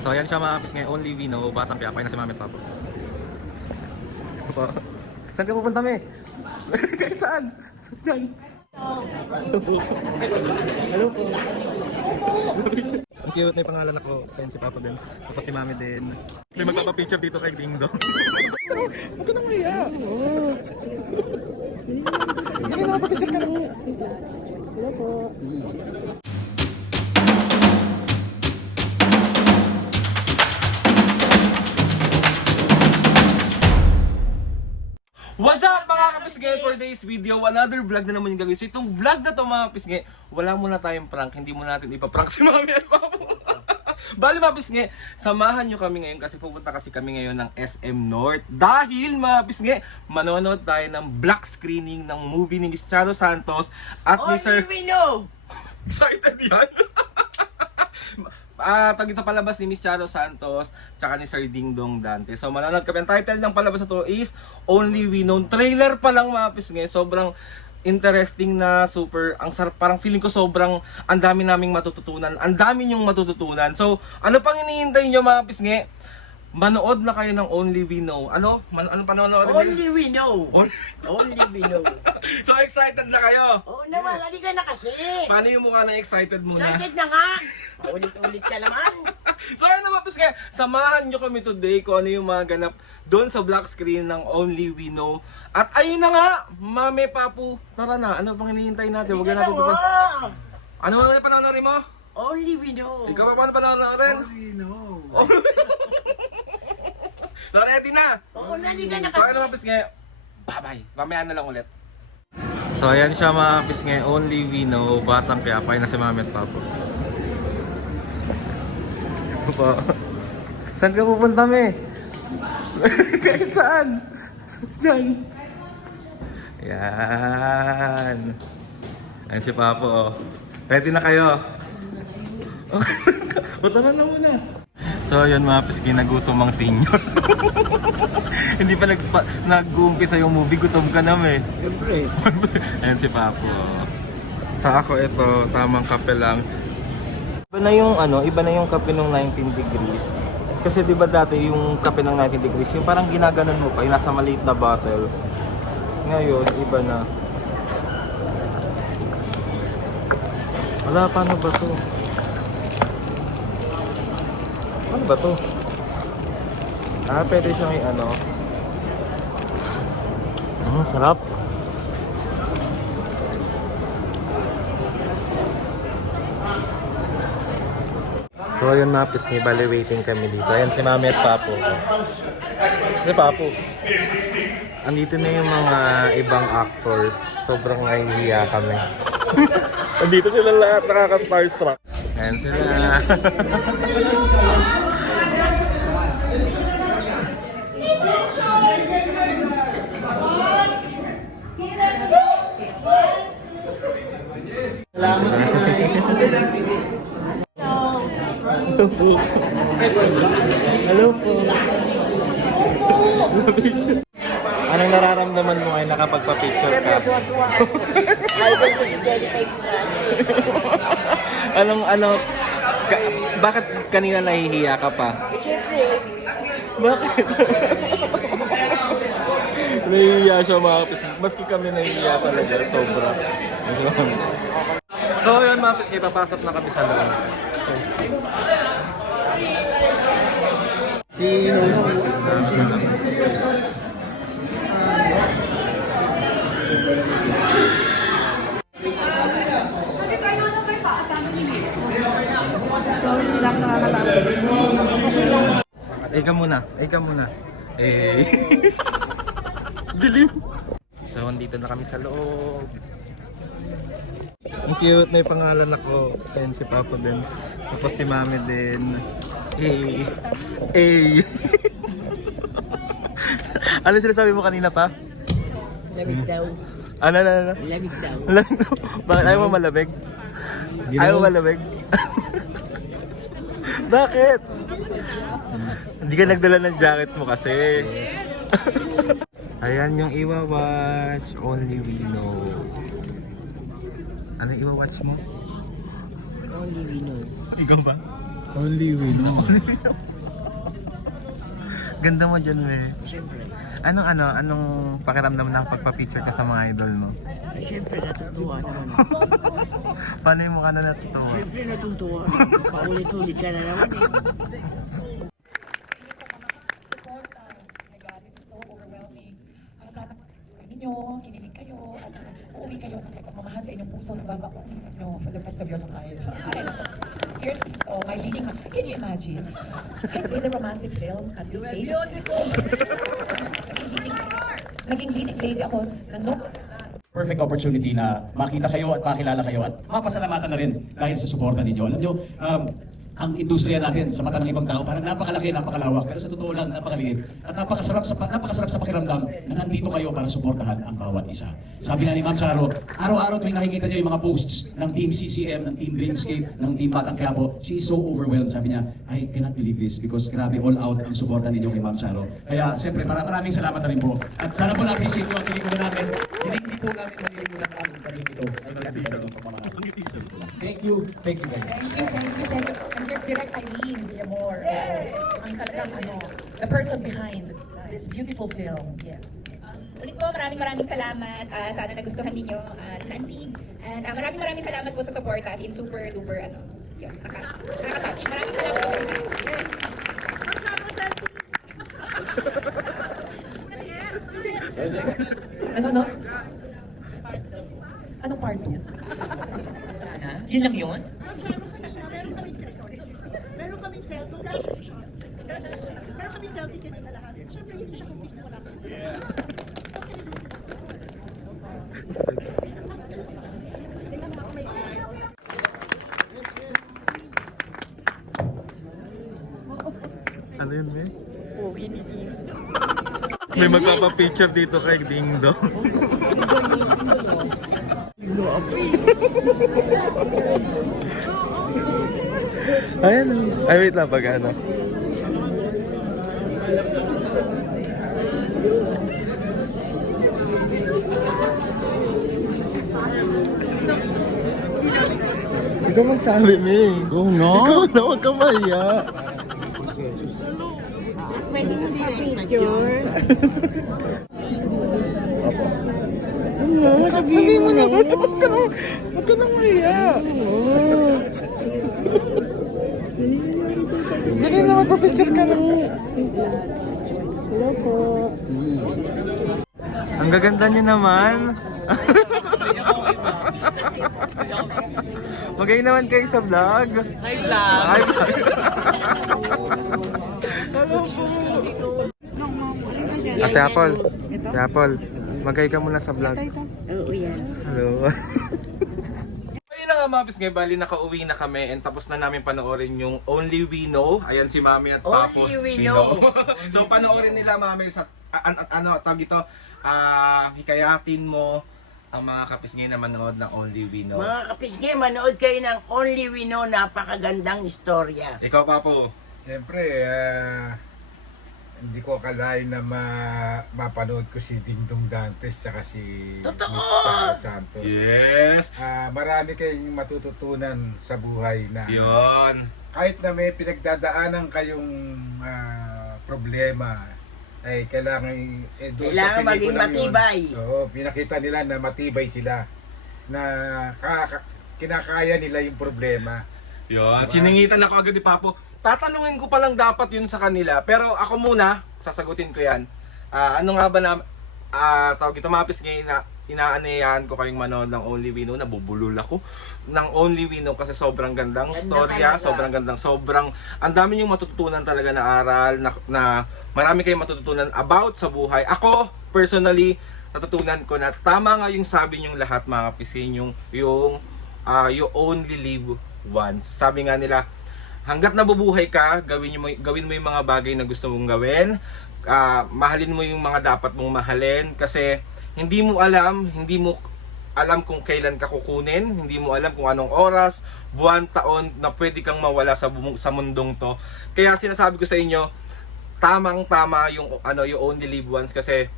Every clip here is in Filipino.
So ayan siya mga kapis ngayon, only we know, Batang Quiapo, na si Mami at Papa. Saan ka pupunta, me? Kahit saan? Diyan. Hello po. Ang cute, may pangalan ako. Ayan si Papa din. Tapos si Mami din. May magpapapicture dito kay Ding Dong. Huwag ka nang maya. Hindi na napag-picture ka na. Hello po. What's up mga kapisgay? For today's video, another vlog na naman yung gagawin. So itong vlog na to mga kapisgay, wala muna tayong prank. Hindi muna natin ipaprank si Mami at Papa. Bali mga kapisgay, samahan nyo kami ngayon kasi pupunta kasi kami ngayon ng SM North. Dahil mga kapisgay, manonood tayo ng black screening ng movie ni Miss Charo Santos at ni Sir... Only we know! Excited yan? Pag ito palabas ni Miss Charo Santos tsaka ni Sir Ding Dong Dante. So manonood kami. Ang title ng palabas na to is Only We Know. Trailer pa lang mga pisngay. Sobrang interesting na super. Ang sarap. Parang feeling ko sobrang ang dami naming matututunan. Ang dami nyong matututunan. So ano pang hinihintay nyo mga pisngay? Manood na kayo ng Only We Know. Ano? Ano pa nanonood? Only we know! Only we know! So excited na kayo? Oo naman, halika na kasi! Paano yung mukha na excited muna? Excited na nga! Ulit-ulit ka naman! So ayun naman po, samahan nyo kami today kung ano yung mga ganap doon sa black screen ng Only We Know. At ayun na nga, Mami, Papu, tara na, ano pang hinihintay natin? Huwag na Halika na natin nga! Ano na pananorin mo? Only we know! Ikaw pa paano pananorin? we know! So ready na? Oo, halika na So kasi! ayun naman, Pisnge, bye-bye, mamaya na lang ulit. So ayan siya mga Pisnge, Only We Know, Batang Quiapo, na si Mami at Papu. Saan ka pupunta, me? Kahit saan? Diyan. Yan. Ayan si Papo, oh. Ready na kayo? Tara na muna. So, yun mga piski, nagutom ang senior. Hindi pa nag-uumpisa yung movie, gutom ka na, me. Siyempre! Ayan si Papo, oh. Sa ako, ito, tamang kape lang. Iba na yung kape ng 19 degrees. Kasi 'di ba dati yung kape ng 19 degrees, yung parang ginaganon mo pa, yung nasa maliit na bottle. Ngayon, iba na. Wala, paano ba 'to? Ano ba 'to? Pwede siyang sarap. So ayun mga pisngi, bali waiting kami dito. Ayan si Mami at Papo. Si Papo. Andito na yung mga ibang actors. Sobrang nahihiya kami. Andito sila lahat, nakaka-starstruck. Ayan sila. Hello po. Anong nararamdaman mo ngayon nakapagpa-picture ka? Siyempre, tuwa-tuwa ako. Idol ko si Jelly Bakit kanina nahihiya ka pa? Siyempre, Bakit? Nahihiya siya mga kapis. Maski kami nahihiya talaga, sobra. So yun mga kapis, papasok na kami sa loob. Ika muna. Dilim. So, andito na kami sa loob. Ang cute, may pangalan ako. Ayan si Papo din. Tapos si Mami din. Ano sinasabi mo kanina pa? lamig daw. Ano? Lamig daw. Lamig daw. Bakit ayaw mo malamig? Ayaw mo malamig? Bakit? Hindi ka nagdala ng jacket mo kasi. Ayan yung iwa-watch. Only We Know. Ano iwa-watch mo? Only we know. Ikaw ba? Only we know. Ganda mo dyan, we. Siyempre. Anong pakiramdam na pagpa-picture ka sa mga idol mo? Siyempre natutuwa naman. Paano yung mukha na natutuwa? Siyempre natutuwa. Paulit-ulit ka na naman eh. Ninyo, kinilig kayo, at uuwi kayo ng pagmamahal sa inyong puso na babakunin nyo for the rest of your life. Here's Tito, my leading, can you imagine? I made a romantic film at this age. Naging leading lady ako ng Perfect opportunity na makita kayo at makilala kayo at mapasalamatan na rin dahil sa suporta ninyo. Alam nyo, ang industriya natin sa mata ng ibang tao parang napakalaki, napakalawak, pero sa totoo lang napakaliit. At napakasarap sa pakiramdam na nandito kayo para suportahan ang bawat isa. Sabi nga ni Ma'am Charo, araw-araw tuwing nakikita niyo yung mga posts ng Team CCM, ng Team Dreamscape, ng Team Batang Quiapo, she's so overwhelmed. Sabi niya, I cannot believe this because grabe all out ang suporta ninyo kay Ma'am Charo. Kaya siyempre maraming salamat na rin po. At sana po na-appreciate nyo ang pelikula natin. Hindi po namin malilimutan ang galing ito. Ay malilimutan ang pagmamahal. Thank you guys. Thank you. And here's Direct Eileen Villamor. Ang talagang the person behind this beautiful film. Yes. Ulit po, maraming salamat. Sana nagustuhan ninyo Nantig. And maraming salamat po sa support as in super duper yun, nakaka-touch. Maraming salamat po. Ano? Anong part yun? Yun lang yun? Meron kaming cellphone, congratulations. Meron kaming selfie kanina lahat. Siyempre, hindi siya kung wala kang Ano yun, me? May magpapa-picture dito kay Ding Dong. Ayan. Ay, wait lang. Pag ano. Ikaw magsabi, me. Go na. Ikaw na, huwag ka mahiya. Pwede mo sa picture. Sabihin mo naman, huwag ka nang mahiya. Sige na, magpapicture ka na. Hello po. Ang gaganda niyo naman. Magay naman kayo sa vlog. Hi vlog. Hi, vlog. Hello po. Ate Apple, magay ka muna sa vlog. Oo yan. Hello. Ayun na nga mga pisngay, bali nakauwi na kami and tapos na namin panoorin yung Only We Know. Ayan si Mami at Papo. Only We Know. So panoorin nila Mami sa tawag ito, hikayatin mo ang mga kapisngay na manood ng Only We Know. Mga kapisge, manood kayo ng Only We Know, napakagandang istorya. Ikaw Papo. Siyempre, hindi ko akalain na mapanood ko si Dingdong Dantes tsaka si Totoo! Miss Charo Santos. Yes. Marami kayong matututunan sa buhay na Yun. kahit na may pinagdadaanan kayong problema, ay kailangan doon sa Kailangan maging pelikulang yun, matibay. oo, pinakita nila na matibay sila, na kinakaya nila yung problema. Yun. Siningitan ako agad ni Papo. Tatanungin ko pa lang dapat yun sa kanila. Pero ako muna, sasagutin ko yan. Ano nga ba na, tawag ito mga pisngay na inaanayahan ko kayong manood ng Only We Know. Nabubulol ako ng Only We Know kasi sobrang gandang storya, sobrang ang dami yung matututunan talaga na aral na marami kayong matututunan about sa buhay. Ako, personally, natutunan ko na tama nga yung sabi niyong lahat mga pisin, yung you only live once. Sabi nga nila, hanggat nabubuhay ka, gawin mo yung mga bagay na gusto mong gawin. Mahalin mo yung mga dapat mong mahalin kasi hindi mo alam kung kailan ka kukunin, hindi mo alam kung anong oras, buwan, taon na pwede kang mawala sa mundong to. Kaya sinasabi ko sa inyo, tamang-tama yung you only live once kasi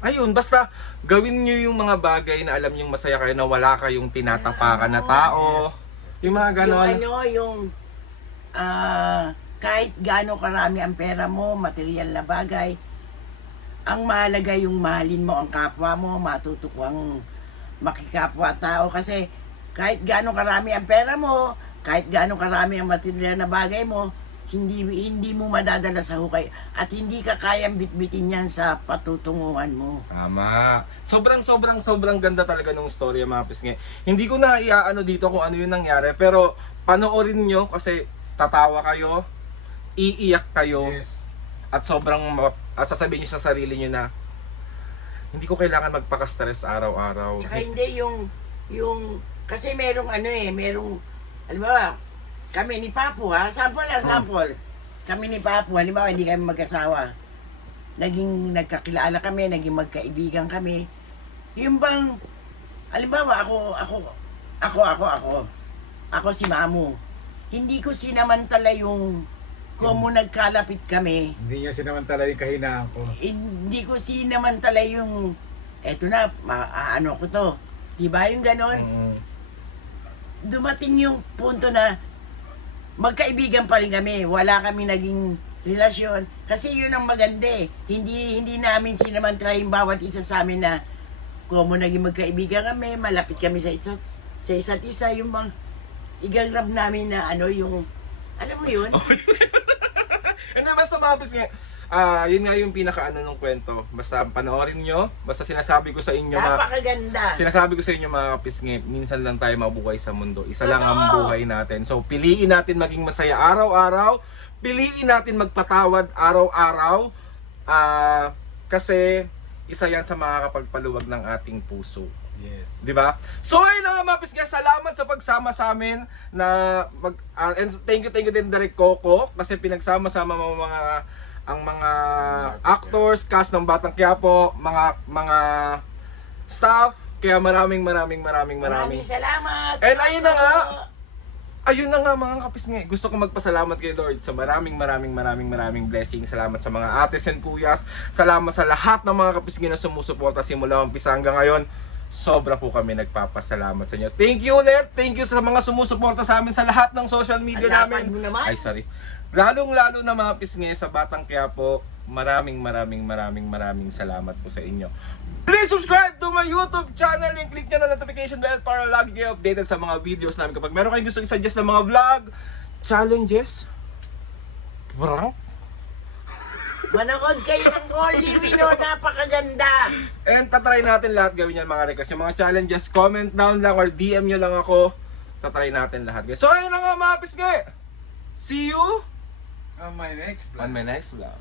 ayun, basta gawin niyo yung mga bagay na alam niyo masaya kayo, na wala kayong tinatapakan na tao. Yung mga ganon. Kahit gaano karami ang pera mo, material na bagay, ang mahalaga yung mahalin mo ang kapwa mo, matuto kang makikapwa tao kasi kahit gaano karami ang pera mo, kahit gaano karami ang material na bagay mo, hindi mo madadala sa hukay at hindi ka kayang bitbitin yan sa patutunguhan mo. Tama. Sobrang ganda talaga ng storya mga pisngi. Hindi ko na iaano dito kung ano yung nangyari, pero panoorin nyo kasi tatawa kayo, iiyak kayo, Yes. at sasabihin nyo sa sarili nyo na hindi ko kailangan magpaka-stress araw-araw. Tsaka hindi yung kasi merong halimbawa, kami ni Papu sample. Kami ni Papu, halimbawa hindi kami mag-asawa. Naging nagkakilala kami, naging magkaibigan kami. Yung bang, halimbawa ako si Mamu. Hindi ko sinamantala yung kung nagkalapit kami, Hindi niya sinamantala yung kahinaan ko. hindi ko sinamantala yung eto na, ano ko to. Diba yung ganon? Dumating yung punto na magkaibigan pa rin kami. Wala kami naging relasyon. Kasi yun ang maganda eh. Hindi namin sinamantala yung bawat isa sa amin na kung naging magkaibigan kami, malapit kami sa isa't isa, yung bang igagrab namin na yung, alam mo yun? Hindi, basta mga pisngi, yun nga yung pinaka-ano ng kwento. Basta panoorin nyo, basta sinasabi ko sa inyo Napakaganda. Sinasabi ko sa inyo mga pisngi, minsan lang tayo mabuhay sa mundo. Isa lang ang Totoo. buhay natin. So piliin natin maging masaya araw-araw. Piliin natin magpatawad araw-araw. Kasi isa yan sa makakapagpaluwag ng ating puso. Yes. 'Di ba? So ayun na nga mga pisngi, salamat sa pagsama sa amin na and thank you din Direk Coco kasi pinagsama-sama mo ang mga actors, cast ng Batang Quiapo, mga staff, kaya maraming Salamat. And ayun na nga mga kapisngi, gusto ko magpasalamat kay Lord sa maraming blessings. Salamat sa mga ates and kuyas, salamat sa lahat ng mga kapisngi na sumusuporta simula umpisa hanggang ngayon. Sobra po kami nagpapasalamat sa inyo. Thank you ulit. Thank you sa mga sumusuporta sa amin sa lahat ng social media namin. Mo naman. Ay, sorry. Lalong-lalo na mga pisngi sa Batang Quiapo. Maraming salamat po sa inyo. Please subscribe to my YouTube channel and click nyo na notification bell para lagi kayo updated sa mga videos namin. Kapag meron kayong gusto i-suggest na mga vlog, challenges, prank, Manood kayo ng Only Wino, napakaganda. and tatry natin lahat gawin yan mga request. Yung mga challenges, comment down lang or DM nyo lang ako. Tatry natin lahat guys. So ayun na nga mga pisngi. See you On my next vlog. on my next vlog.